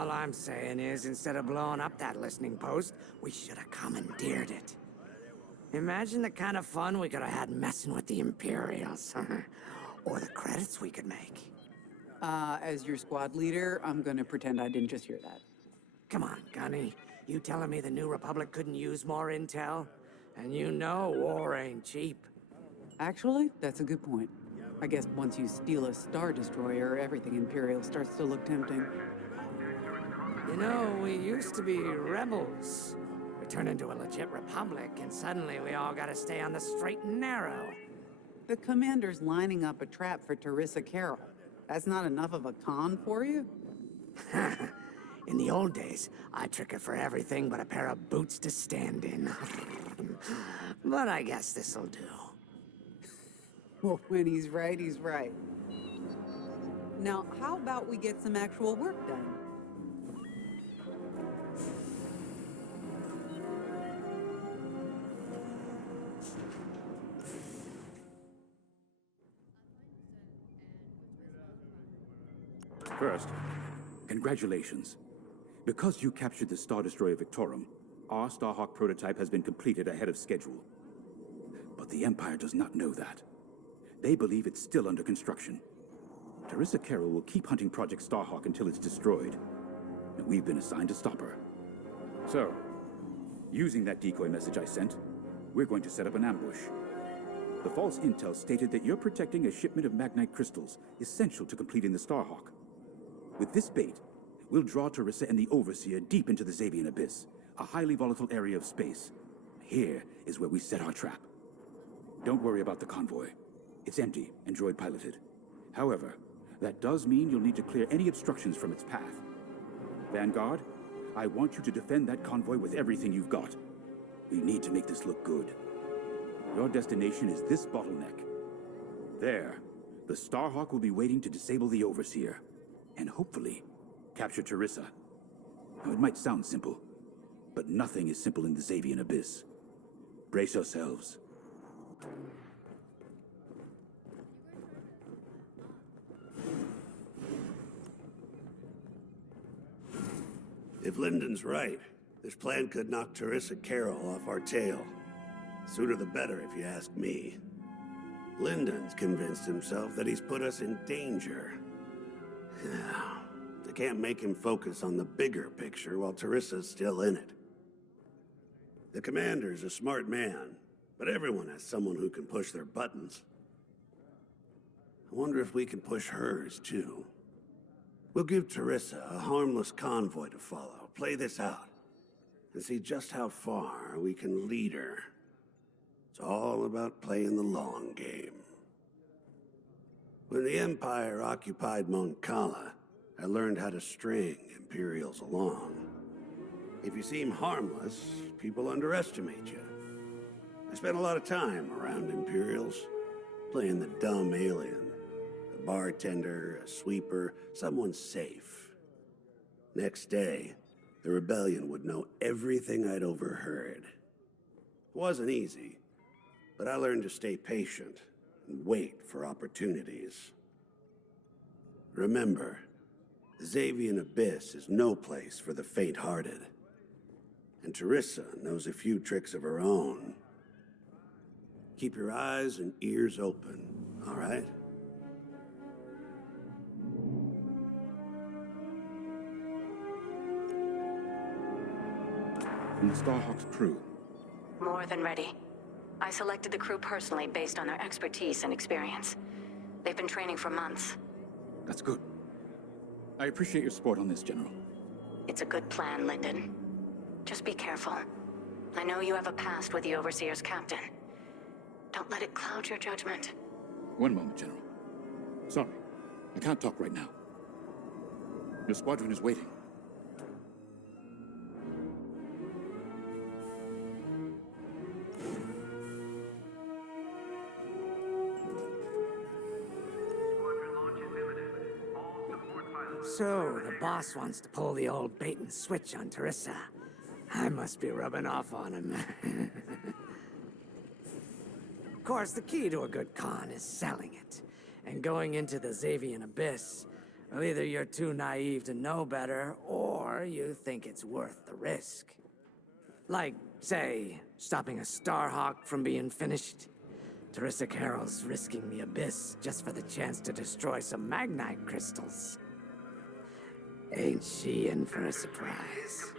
All I'm saying is, instead of blowing up that listening post, we should have commandeered it. Imagine the kind of fun we could have had messing with the Imperials. Or the credits we could make. As your squad leader, I'm gonna pretend I didn't just hear that. Come on, Gunny. You telling me the New Republic couldn't use more intel? And you know war ain't cheap. Actually, that's a good point. I guess once you steal a Star Destroyer, everything Imperial starts to look tempting. You know, we used to be rebels. We turned into a legit republic, and suddenly we all gotta stay on the straight and narrow. The commander's lining up a trap for Teresa Carroll. That's not enough of a con for you? In the old days, I'd trick her for everything but a pair of boots to stand in. But I guess this'll do. Well, when he's right, he's right. Now, how about we get some actual work done? First, congratulations. Because you captured the Star Destroyer Victorum, our Starhawk prototype has been completed ahead of schedule. But the Empire does not know that. They believe it's still under construction. Teresa Carroll will keep hunting Project Starhawk until it's destroyed. And we've been assigned to stop her. So, using that decoy message I sent, we're going to set up an ambush. The false intel stated that you're protecting a shipment of Magnite crystals, essential to completing the Starhawk. With this bait, we'll draw Teresa and the Overseer deep into the Xavian Abyss, a highly volatile area of space. Here is where we set our trap. Don't worry about the convoy. It's empty and droid-piloted. However, that does mean you'll need to clear any obstructions from its path. Vanguard, I want you to defend that convoy with everything you've got. We need to make this look good. Your destination is this bottleneck. There, the Starhawk will be waiting to disable the Overseer, and hopefully, capture Teresa. Now, it might sound simple, but nothing is simple in the Xavian Abyss. Brace yourselves. If Lyndon's right, this plan could knock Teresa Carroll off our tail. Sooner the better, if you ask me. Lyndon's convinced himself that he's put us in danger. I can't make him focus on the bigger picture while Teresa's still in it. The commander's a smart man, but everyone has someone who can push their buttons. I wonder if we can push hers, too. We'll give Teresa a harmless convoy to follow, play this out, and see just how far we can lead her. It's all about playing the long game. When the Empire occupied Mon Cala, I learned how to string Imperials along. If you seem harmless, people underestimate you. I spent a lot of time around Imperials, playing the dumb alien. A bartender, a sweeper, someone safe. Next day, the rebellion would know everything I'd overheard. It wasn't easy, but I learned to stay patient and wait for opportunities. Remember, the Xavian Abyss is no place for the faint-hearted. And Teresa knows a few tricks of her own. Keep your eyes and ears open, all right? And the Starhawk's crew. More than ready. I selected the crew personally based on their expertise and experience. They've been training for months. That's good. I appreciate your support on this, General. It's a good plan, Lyndon. Just be careful. I know you have a past with the Overseer's captain. Don't let it cloud your judgment. One moment, General. Sorry, I can't talk right now. Your squadron is waiting. So, the boss wants to pull the old bait and switch on Teresa. I must be rubbing off on him. Of course, the key to a good con is selling it. And going into the Xavian Abyss, Well, either you're too naive to know better, or you think it's worth the risk. Like, say, stopping a Starhawk from being finished. Teresa Carroll's risking the Abyss just for the chance to destroy some Magnite crystals. Ain't she in for a surprise?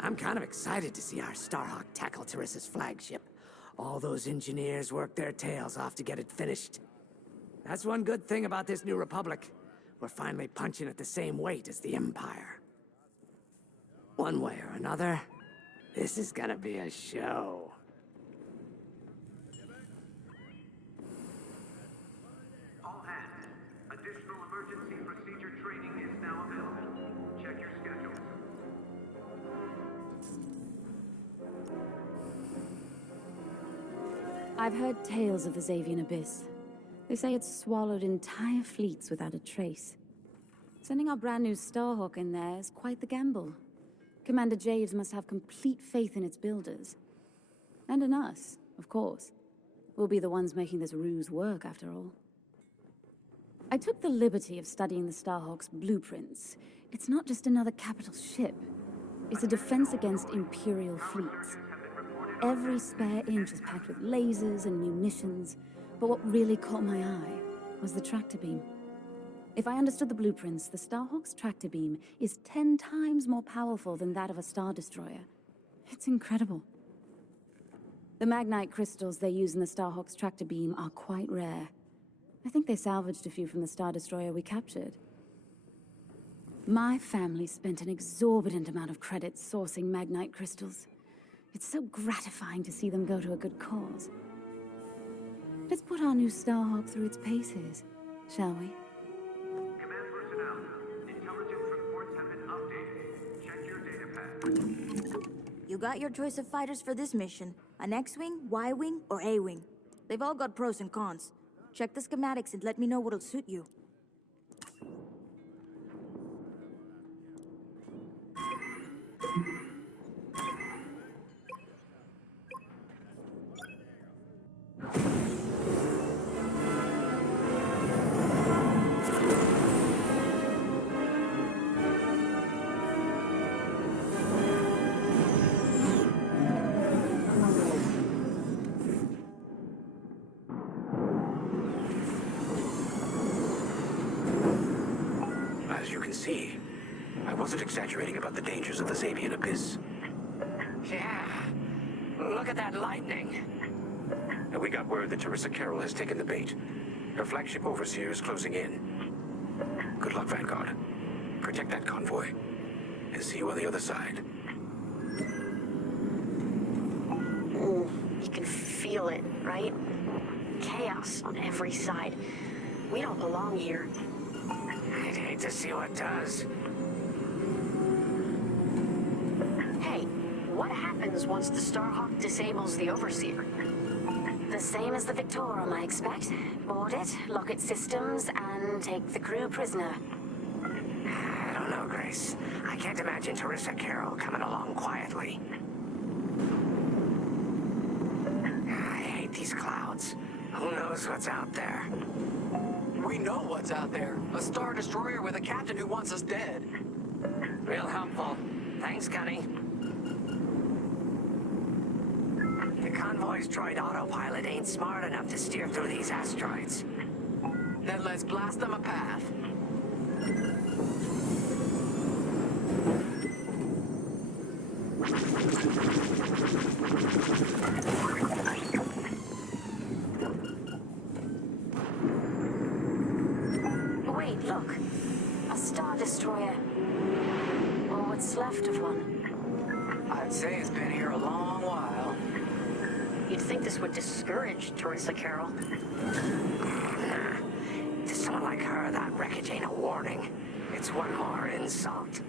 I'm kind of excited to see our Starhawk tackle Teresa's flagship. All those engineers worked their tails off to get it finished. That's one good thing about this new Republic. We're finally punching at the same weight as the Empire. One way or another, this is gonna be a show. All hands, additional emergency procedure training is now available. Check your schedules. I've heard tales of the Xavian Abyss. They say it's swallowed entire fleets without a trace. Sending our brand new Starhawk in there is quite the gamble. Commander Javes must have complete faith in its builders. And in us, of course. We'll be the ones making this ruse work, after all. I took the liberty of studying the Starhawk's blueprints. It's not just another capital ship. It's a defense against Imperial fleets. Every spare inch is packed with lasers and munitions, but what really caught my eye was the tractor beam. If I understood the blueprints, the Starhawk's tractor beam is 10 times more powerful than that of a Star Destroyer. It's incredible. The Magnite crystals they use in the Starhawk's tractor beam are quite rare. I think they salvaged a few from the Star Destroyer we captured. My family spent an exorbitant amount of credits sourcing Magnite crystals. It's so gratifying to see them go to a good cause. Let's put our new Starhawk through its paces, shall we? Command personnel, intelligence reports have been updated. Check your data pad. You got your choice of fighters for this mission. An X-Wing, Y-Wing, or A-Wing. They've all got pros and cons. Check the schematics and let me know what'll suit you. As you can see, I wasn't exaggerating about the dangers of the Xavian Abyss. Yeah. Look at that lightning. And we got word that Teresa Carroll has taken the bait. Her flagship Overseer is closing in. Good luck, Vanguard. Protect that convoy. And see you on the other side. You can feel it, right? Chaos on every side. We don't belong here. I'd hate to see what does. Hey, what happens once the Starhawk disables the Overseer? The same as the Victorum, I expect. Board it, lock its systems, and take the crew prisoner. I don't know, Grace. I can't imagine Teresa Carroll coming along quietly. I hate these clouds. Who knows what's out there? We know what's out there. A Star Destroyer with a captain who wants us dead. Real helpful. Thanks, Gunny. The convoy's droid autopilot ain't smart enough to steer through these asteroids. Then let's blast them a path. Wait, look. A Star Destroyer. Or what's left of one. I'd say it's been here a long while. You'd think this would discourage Teresa Carroll. To someone like her, that wreckage ain't a warning. It's one more insult.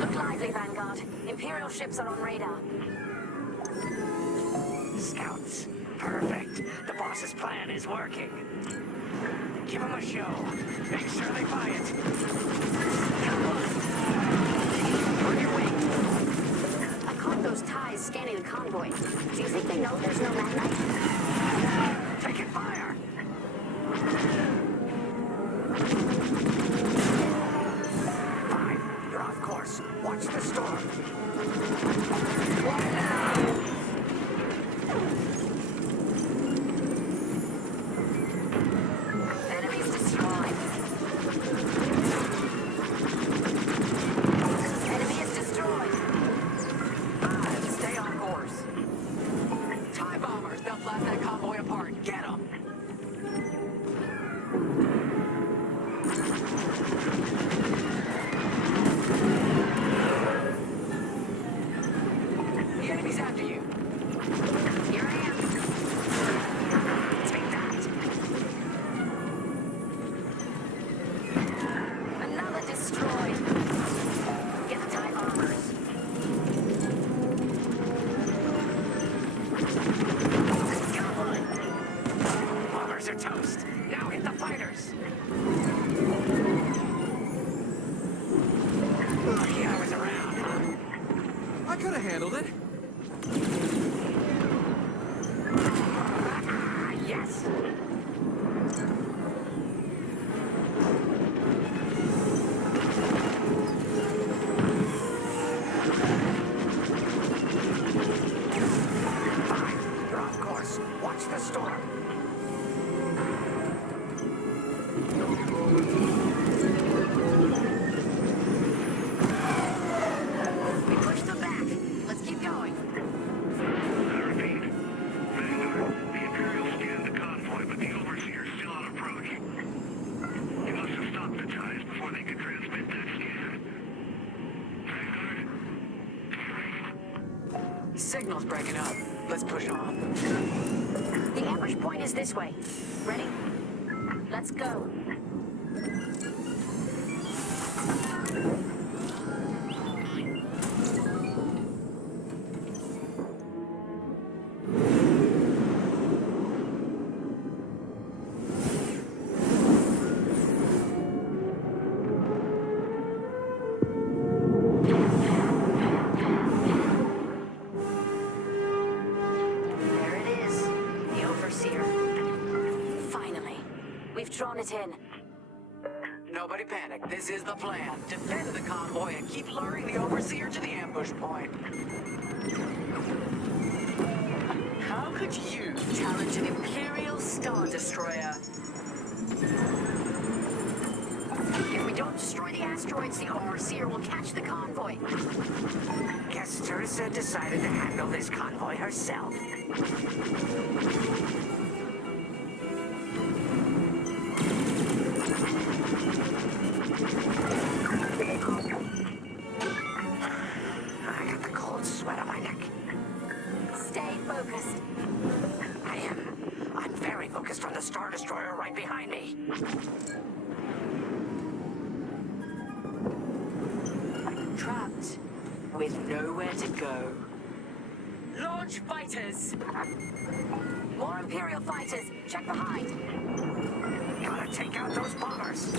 Look lively, Vanguard. Imperial ships are on radar. Scouts. Perfect. The boss's plan is working. Give them a show. Make sure they buy it. Come on. those ties scanning the convoy. Do you think they know there's no magnite? Taking fire! Five, you're off course. Watch the storm. What now? Enemies destroyed. Enemy is destroyed. Five, stay on course. TIE bombers, they'll blast that convoy apart. Get them! The enemy's after you. Here I am. Take that! Another destroyed. Get the TIE bombers. Got one! Bombers are toast. Now hit the fighters. Lucky I was around, huh? I could have handled it. Ah, yes! Five, you're off course. Watch the storm. We pushed them back. Let's keep going. I repeat. Vanguard, the Imperials scanned the convoy, but the Overseer's still on approach. You must have stopped the ties before they could transmit that scan. Vanguard? Signal's breaking up. Let's push on. The ambush point is this way. Ready? Let's go. There it is. The Overseer. Finally. We've drawn it in. Nobody panic. This is the plan. Defend the convoy and keep luring the Overseer to the ambush point. How could you challenge an Imperial Star Destroyer? If we don't destroy the asteroids, the Overseer will catch the convoy. Guess Teresa decided to handle this convoy herself. I got the cold sweat on my neck. Stay focused. I'm very focused on the Star Destroyer right behind me. Trapped with nowhere to go. Launch fighters! More Imperial fighters. Check behind. Gotta take out those bombers.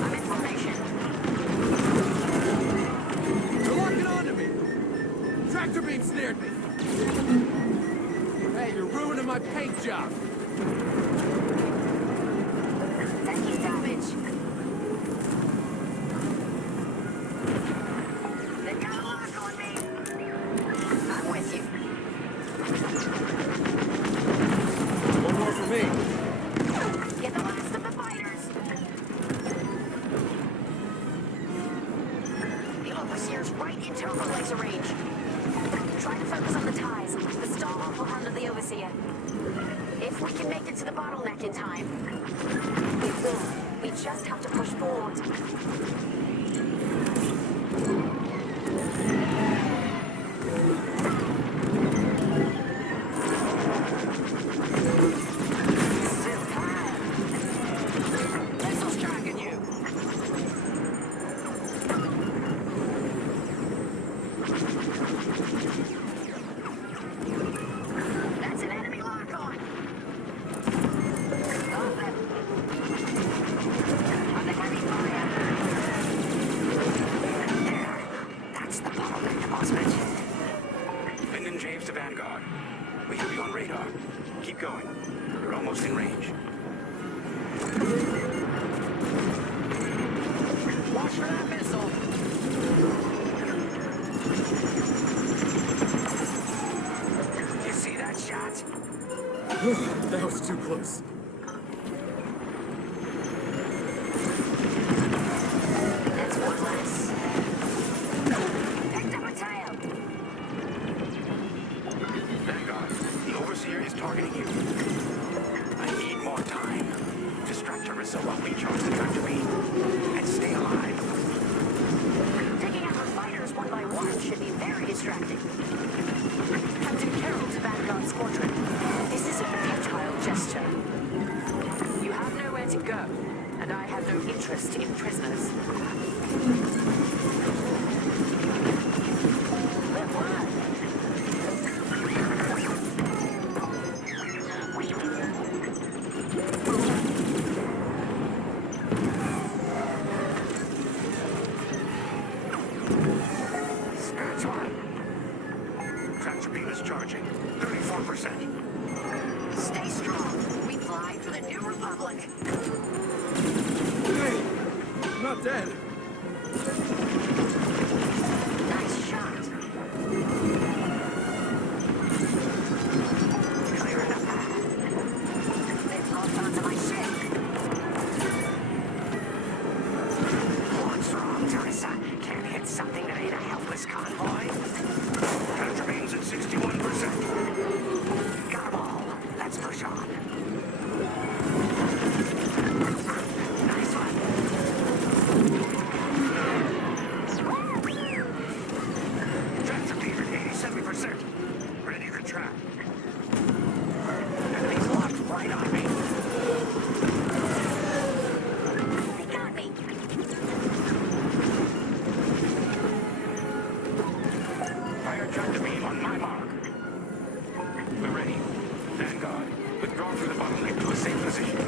I'm in formation. You're locking onto me. Tractor beam snared me. Hey, you're ruining my paint job. Taking damage. They've got a lock on me. I'm with you. One more for me. Get the last of the fighters. The Overseer's right in turbo laser range. Try to focus on the ties. The Starhawk will handle the Overseer. If we can make it to the bottleneck in time. We will. We just have to push forward. Missiles tracking you! That's an enemy lock on. Got them. to Vanguard. We have you on radar. Keep going. You're almost in range. Watch for that missile. You see that shot? That was too close. That's one less. Picked up a tail. Vanguard, the Overseer is targeting you. I need more time. Distract Teresa while we charge the tractor beam. And stay alive. Taking out the fighters one by one should be very distracting. Captain Carroll to Vanguard Squadron. This is a futile gesture. You have nowhere to go, and I have no interest in prisoners. Live well. Tractor beam is charging. 34%. Stay strong. We fly for the New Republic. Hey, I'm not dead. Nice shot. Clearing a path. They've locked onto my ship. What's wrong, Teresa? Can't hit something that ain't a helpless convoy? Tractor beam's at 61%. Got 'em all. Let's push on. Nice one. Tractor beam at 87%. Ready to track. Enemy's locked right on me. They got me. Fire tractor beam on my mark. We're ready. Vanguard, withdraw through the bottleneck to a safe position.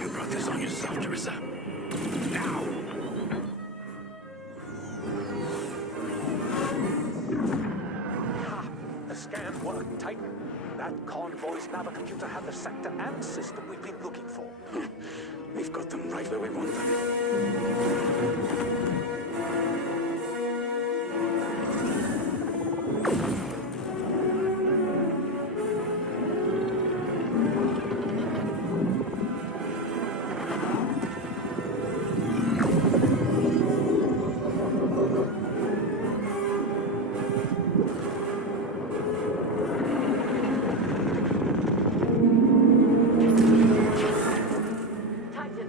You brought this on yourself, Teresa. Now! The scan worked, Titan. That convoy's navicomputer had the sector and system we've been looking for. We've got them right where we want them. Titan,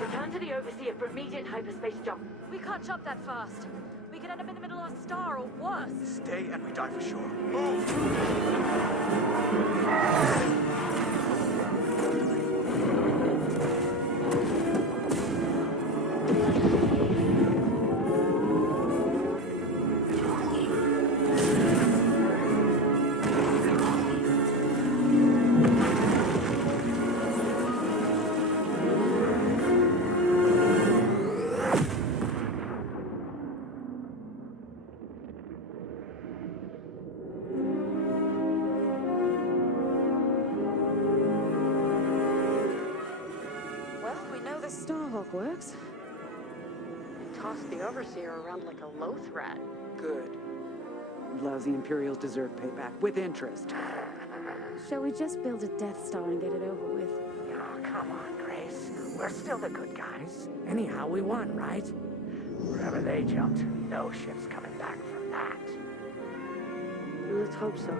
return to the Overseer for immediate hyperspace jump. We can't jump that fast. We could end up in the middle of a star or worse. Stay and we die for sure. Well, we know the Starhawk works. Tossed the Overseer around like a loath rat. Good. Lousy Imperials deserve payback with interest. Shall we just build a Death Star and get it over with? Oh, come on, Grace. We're still the good guys. Anyhow, we won, right? Wherever they jumped, no ship's coming back from that. Let's hope so.